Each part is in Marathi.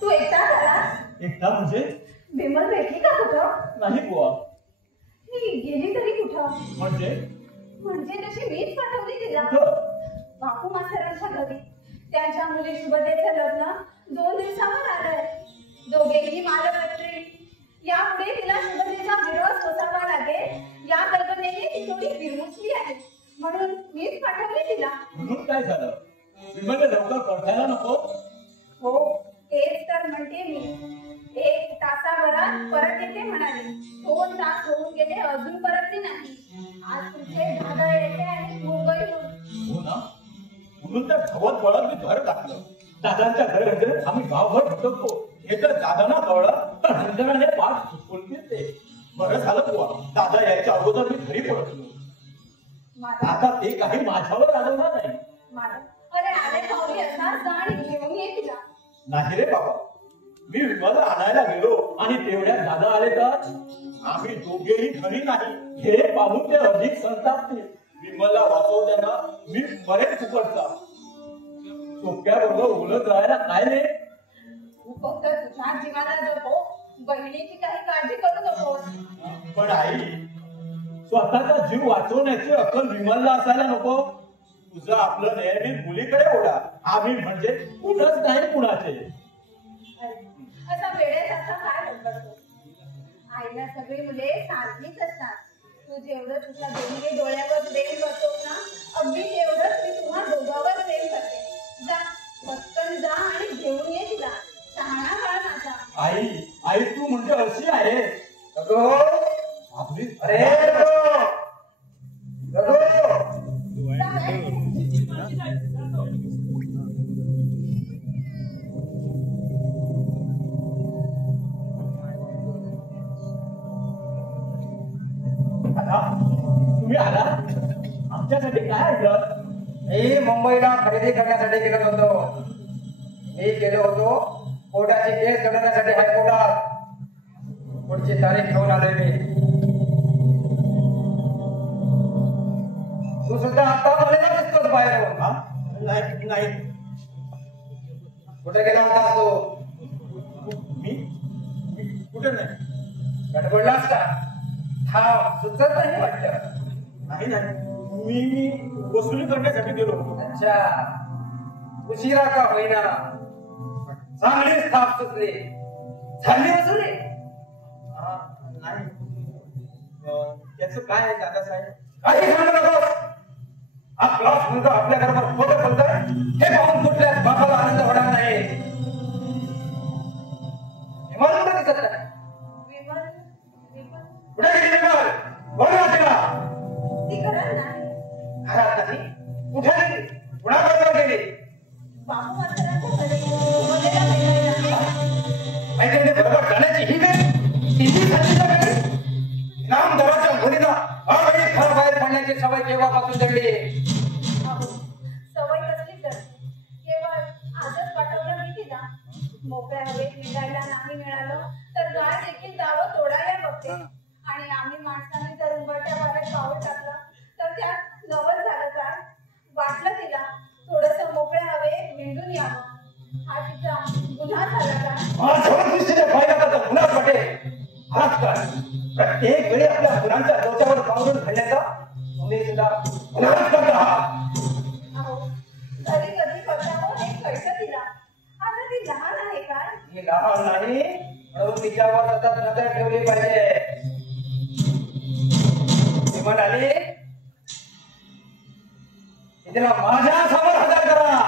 तू एकटाच आला? एकटा म्हणजे? विमल भेटली का कुठं? नाही बुवा. ही गेली तरी कुठं? म्हणजे तशी मीच पाठवली तिला बापू मास्तरांच्या घरी. त्यांच्या मुली शुभदेचं लग्न 2 दिवसावर आलंय. दोघेही मालकत्री. यापुढे तिला शुभदेचा विरोध सोसावा लागेल या कल्पनेने ती थोडी विमुखली आहे. म्हणून मीच पाठवली तिला. म्हणून काय झालं? विमलने लवकर परतायला नको? हो, तेच तर म्हणते मी. 1 तासाभरात परत येते म्हणाली. 2 तास होऊन गेले, अजून परतली नाही. आज तुझे दादा यायचे आहेत मुंबईहून. हो ना, म्हणून तर धावत वळत मी घर टाकलं. दादांच्या घरी आम्ही गावभर भटकतो. हे जर दादांना कळलं तर हंजनाने पाठ फुलतील ते. बरं झालं बुवा, दादा यायच्या अगोदर मी घरी पडतो. आता ते काही माझ्यावर आढळणार नाही. अरे आले पाहुणे असणार जा आणि घेऊन ये तिला. नाही रे बाबा, मी विमलला आणायला गेलो आणि तेवढ्यात दादा आले तर आम्ही दोघेही घरी नाही हे पाहून ते अधिक संतापते. विमलला वाचवताना मी बरेच फुकटचा. सोप्याबरोबर ओलं जायला काय रे? तू फक्त तुझ्या जीवाला जपो, बहिणीची काही काळजी करू नकोस. पण आई, स्वतःचा जीव वाचवण्याची अक्कल विमलला असायला नको? तुझं आपलं नेहमी मुलीकडे ओढा. आम्ही म्हणजे कुणच नाही कुणाचे. असा वेळेसारखा काय बघतो? आईला सगळी मुले सारखीच असतात. तू जेवढं तुझ्या दोन्ही डोळ्यावर प्रेम करतोस ना, अगदी तेवढंच मी तुम्हा दोघांवर प्रेम करते. जा, पटकन जा आणि घेऊन ये तिला. शहाणा काळ माझा. आई तू म्हणजे अशी आहे? अरे तुम्ही आला? आमच्यासाठी काय आणलं? मी मुंबईला खरेदी करण्यासाठी गेलो होतो. मी गेलो होतो कोर्टाची केस लढवण्यासाठी हायकोर्टात. पुढची तारीख घेऊन आलोय मी. तू सुद्धा आता आलेला दिसतोस बाहेरून. नाही. कुठे गेला होतास तू? मी कुठे नाही. गडबडलास का? हा सुचत नाही वाटत. नाही मी वसुली करण्यासाठी गेलो होतो. अच्छा, उशिरा का होईना चांगली स्थाप सुचली. झाली वसुली? नाही. त्याचं काय आहे दादासाहेब? काही सांगू नकोस. आपला मुलगा आपल्या घरावर खोटं बोलतोय हे पाहून कुठल्याच बापाला आनंद होणार नाही. विमल कुठे दिसत नाही? कुठे गेली विमल? बोलवा तिला. ती घरात नाही. घरात नाही? कुठे गेली? कुणाबरोबर गेली? बापू मास्तरांच्या घरी शिवदेला भेटायला. मैत्रिणी बरोबर जाण्याची ही वेळ किती संधीचा वेळ. इनामदाराच्या मुलीला अवेळी घराबाहेर पडण्याची सवय केव्हापासून जडली? सवय कसली तर केवळ आजच पाठवलं मी तिला. मोकळ्या हवेत निघायला नाही मिळालं तर गाय देखील दावं तोडायला बघते. आणि आम्ही माणसाने जर उंबरट्या वाऱ्यात पाऊल टाकलं तर त्यात नवल झालं काय? वाटलं तिला थोडस मोकळ्या हवेत विंडून यावं. हा तिचा गुन्हा झाला का? माझ्या दृष्टीने पाहिलं तर गुन्हाच वाटेल. हाच काय प्रत्येक वेळी आपल्या मुलांच्या डोक्यावर पावडून घालण्याचा तुम्ही सुद्धा गुन्हाच करत आहात. अहो, कधी कधी करता हे कळतं तिला. आता ती लहान आहे का? ही लहान नाही म्हणून तिच्यावर सतत नजर ठेवली पाहिजे. ती म्हणाली तिला माझ्या समोर हजर करा.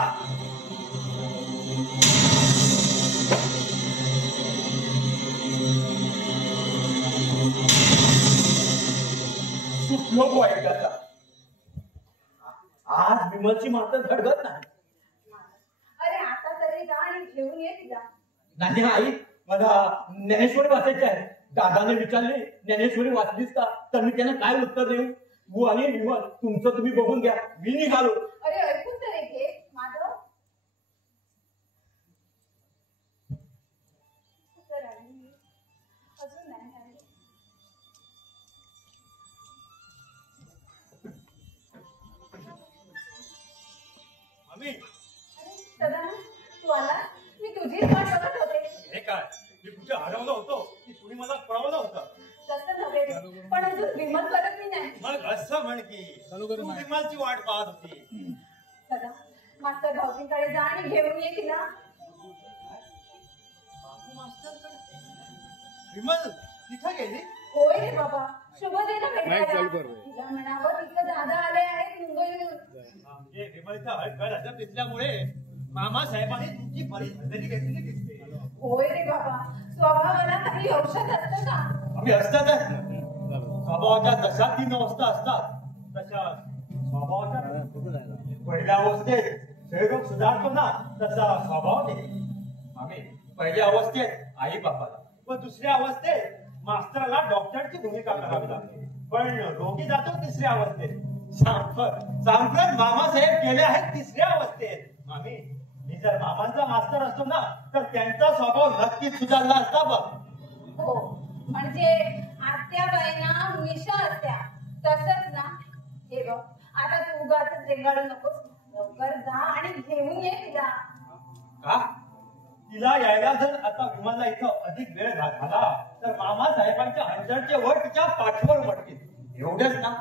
लोक वाईट करतात. आज विमलची मात्र धडगत नाही. अरे आता तरी जा आणि घेऊन ये तिला. नाही आई, मला ज्ञानेश्वरी वाचायची आहे. दादाने विचारले ज्ञानेश्वरी वाचलीस का? तर मी त्यांना काय उत्तर देऊ? तू आणि विमल तुमचं तुम्ही बघून घ्या, मी निघालो. अरे ऐकून तर घे माधव. अजून नाही आली. आम्ही अरे सदा तू आला? मी तुझीच वाट बघत होते. होतो की तुम्ही मला कळवलं होतं. तसं नव्हे रे, पण अजून विमल परतली नाही. मग असं म्हण की तू विमलची वाट पाहत होती. सदा मास्तर भाऊजींकडे जा आणि घेऊन ये तिला. बापू मास्तरकडे? विमल तिथं गेली? होय रे बाबा, शुभ दिन भेटायला. तिला म्हणावं तिथं दादा आले आहेत मुंबईहून. म्हणजे विमलच्या हळद हजर दिसल्यामुळे मामा साहेबांनी तुमची परिस्थिती घेतली दिसते. होय रे बाबा, स्वभावाला काही औषध असतं का? आम्ही असतातच. स्वभावाच्या जशा 3 अवस्था असतात तशा स्वभावाच्या पहिल्या अवस्थेत शरीर सुधारतो ना तसा स्वभाव नाही. आम्ही पहिल्या अवस्थेत आई बापाला, व दुसऱ्या अवस्थेत मास्तराला डॉक्टरची भूमिका करावी लागते. पण रोगी जातो 3ऱ्या अवस्थेत. सांगत मामासाहेब गेले आहेत 3ऱ्या अवस्थेत. आम्ही मी जर मामांचा मास्तर असतो ना तर त्यांचा स्वभाव नक्कीच सुधारला असता बघ. हो, म्हणजे आत्याबाईंना मिशा असत्या तसंच ना. हे बघ, आता तू उगाच रेंगाळू नकोस. लवकर जा आणि घेऊन ये तिला. का? तिला यायला जर आता विमानाला इथं अधिक वेळ झाला तर मामा साहेबांच्या हंजरचे वर तिच्या पाठीवर उमटतील. एवढेच ना.